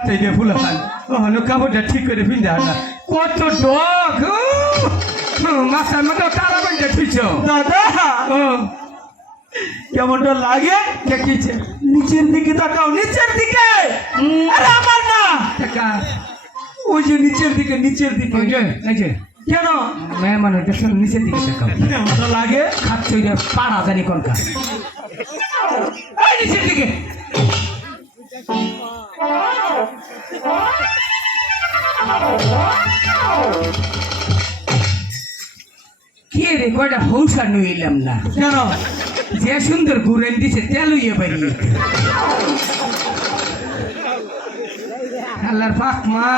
থেকে ফুলা খান ওখানে কাপড়টা ঠিক করে ফিরে না। কত ডক মাথার মতো তারা বান্ধে ঠিক দাদা! কেমনটা লাগে? দেখিছে নিচের দিকে তাকাও নিচের দিকে! আরে আমার না! ওই যে নিচের দিকে নিচের দিকে। ওই যে এই যে। কেন? মানুষটা সব নিচের দিকে দেখাও কেমনটা লাগে? খাচ্ছে ওই যে পাড়া জানি এই নিচের দিকে! কে রে কয়টা হৌসা নইলাম না? কেন? যে সুন্দর ঘুরেন দিছে তেল ইয়ে বাড়িয়ে আল্লাহর পাকমা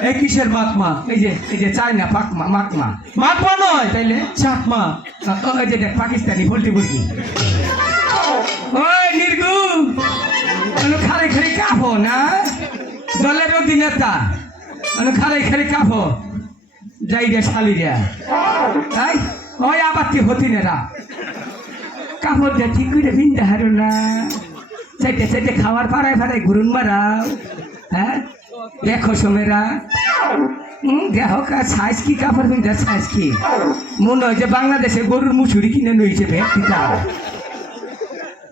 এই কিসের মাতমা এই যে এই যে চায়না পাকমা মাকমা। মাতমা নয় তাইলে? চাকমা। ও, ওই যে দেখ পাকিস্তানি পোল্ট্রি মুরগি। ওই অনু খারে খারে কাফো। যাই রে শালি রে। তাই? ওই আবাত্তি হতি নেরা কাপড় দিয়ে ঠিক করে ভিন্দা হারো না। চাইতে চাইতে খাওয়ার পাড়ায় পাড়ায় ঘুরুন মারাও। হ্যাঁ? দেখো সোমেরা। দেখো সাইজ কি কাপড় ভিন্দা সাইজ কি? মনে হয় যে বাংলাদেশে গরুর মুসুরি কিনে নইছে ব্যক্তিটা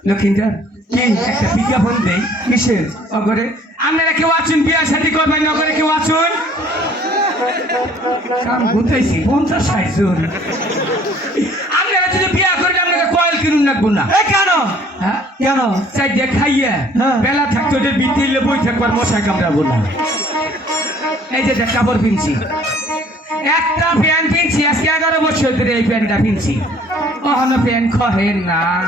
লক্ষিন্দর, কি একটা বিজ্ঞাপন দেই? কিসের? অগরে আপনারা কেউ আছেন? বিয়া শাদি করবেন না করে কেউ আছেন? কাম গুতাইছি পঞ্চাশ ষাট জন। আপনারা যদি বিয়া করেন আপনাকে কয়েল কিনুন রাখব না এ কেন? হ্যাঁ? কেন? চাই দেখাইয়ে হ্যাঁ। বেলা থাকতো ওদের বিতিলে বই থাকবার মশাই কামড়াবো না। এই যে কাপড় পিনছি। একটা প্যান্ট পিনছি আজকে এগারো বছর ধরে এই প্যান্টটা পিনছি ওখানে প্যান্ট খহে না।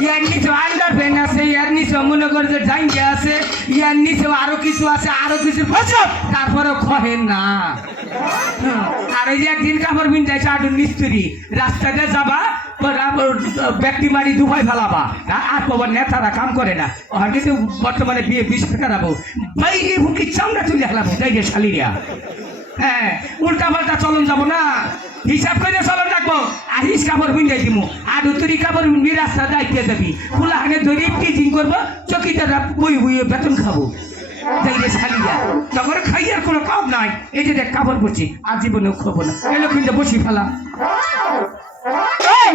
নিচে আছে নিচে মনে করে যে জাঙ্গে আছে নিচে আরও কিছু আছে, আরও কিছু বছর তারপরে খহে না। আর এই যে একদিন কাপড় পিন যাইছে আটুর মিস্ত্রি রাস্তাতে যাবা ব্যক্তি মারি দুপাই ফেলাবা। আর- আর বাবার নেতারা কাম করে না। ওখানে কিন্তু বর্তমানে বিয়ে বিষ ফেকারাবো বাইরে বুকি চামড়া তুলে যাই রে শালিরা। হ্যাঁ উল্টা পাল্টা চলন যাব না। হিসাব করে চলন রাখব আর হিস কাপড় বিন্দাই দিব আর উত্তরি কাপড় বিনবি রাস্তা যাইতে যাবি। খোলা হানে ধরে টিচিং করব চকিদাররা বই বইয়ে বেতন খাব। রে শালিরা তখন খাইয়ার কোনো কাম নাই। এই যে দেখ কাপড় পরছি আর জীবনেও খাব না। এলো কিন্তু বসি ফেলা। এই,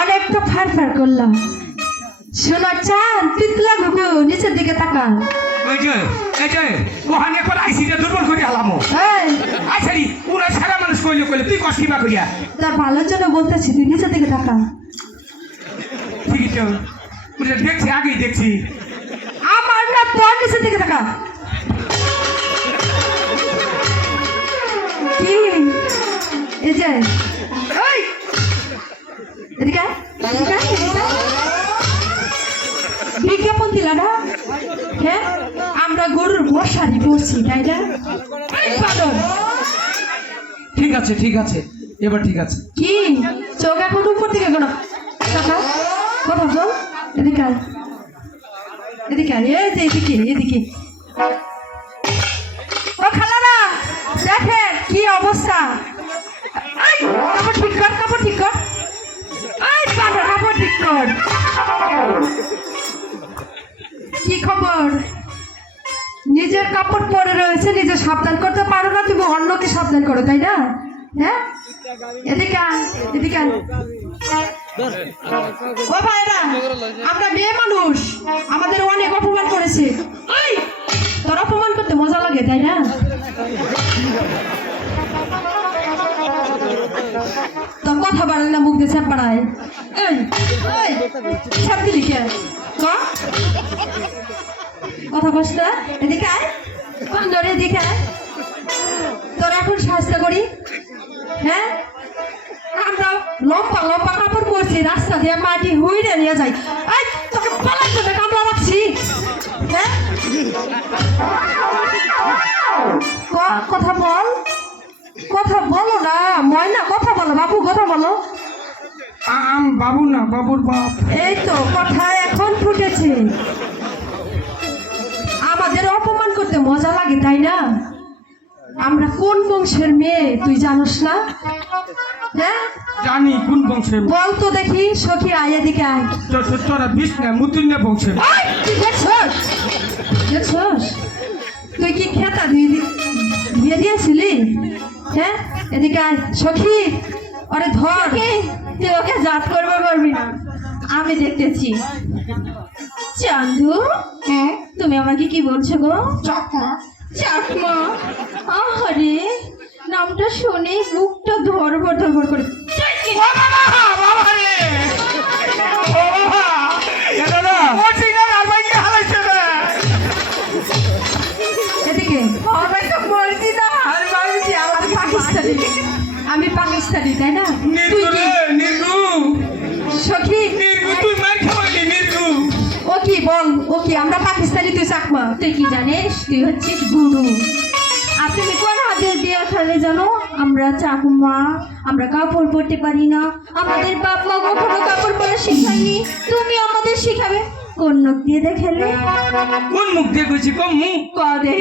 অনেক তো ফার ফার করলাম। শোনা চান তিতলা ঘুঘু নিচের দিকে তাকান। যে এই যে ওখানে একবার আইসিটা দুর্বল করে হালামো এই। আচ্ছা রে ওরা সারা মানুষ কইলে কইলে তুই কষ্ট কিবা করিয়া? তার ভালোর জন্য বলতেছি তুই নিচের দিকে তাকা ঠিকই তো। দেখছি আগেই দেখছি। আমার না তোর নিচের দিকে তাকা কি? এই যে ওই এদিকে এদিকে দিলা না? হ্যাঁ আমরা গরুর মশারি পড়ছি তাই না? ঠিক আছে ঠিক আছে এবার ঠিক আছে। কি? চোখ এখন উপর থেকে কোনো? টাকা কথা বল। এদিকে। এদিকে এদিকে এদিকে। কি খবর? নিজের কাপড় পরে রয়েছে, নিজে সাবধান করতে পারো না, তুমি অন্যকে সাবধান করো, তাই না? হ্যাঁ? এদিকে এদিকে। ও ভাইরা, আমরা মেয়ে মানুষ, আমাদের অনেক অপমান করেছে। তোর অপমান করতে মজা লাগে, তাই না? তোর কথা বাড়ালে না, মুখ দিয়ে বাড়ায়। এই চাপ দিলি ক? কথা বস না? এদিকে আয়। কোন ধরে এদিকে আয়। তোর এখন সাহায্য করি। হ্যাঁ? আমরা লম্বা লম্বা কাপড় পরছি রাস্তা দিয়ে মাটি হুইড়ে নিয়ে যাই। এই তোকে পালার জন্য কামড়া রাখছি হ্যাঁ? কথা বল। কথা বলো না ময়না কথা বলো বাবু কথা বলো। আম বাবু না বাবুর বাপ। এই তো কথা এখন ফুটেছে। মজা লাগে তাই না? আমরা কোন বংশের মেয়ে তুই জানোস না? হ্যাঁ? জানি কোন বংশের বল তো দেখি সখী আয় এদিকে আয়। তো- তো- তোরা বিষ না মুতুন্য বংশের আয়, তুই দেখছস? দেখছস? তুই কি খেতা দিয়ে দিয়েছিলি? হ্যাঁ? এদিকে আয়। সখী আরে ধর। তুই ওকে জাত করবে পারবি না। আমি দেখতেছি। চান্দু হ্যাঁ। তুমি আমাকে কি বলছো গো? চাকমা। চাকমা? আরে নামটা শুনে বুকটা ধরবর ধরবর করে আমি পাকিস্তানি। আমি তাই না? তুই কি? তুই চাকমা কি জানিস? তুই হচ্ছিস গুরু। আর তুমি কোন হাতে দেওয়া থাকলে জানো আমরা চাকুমা আমরা কাপড় পরতে পারি না। আমাদের বাপ মা কখনো কাপড় পরা শিখায়নি। তুমি আমাদের শিখাবে। কোন মুখ দিয়ে দেখেলে? কোন মুখ দিয়ে বুঝি কোন মুখ। কদে।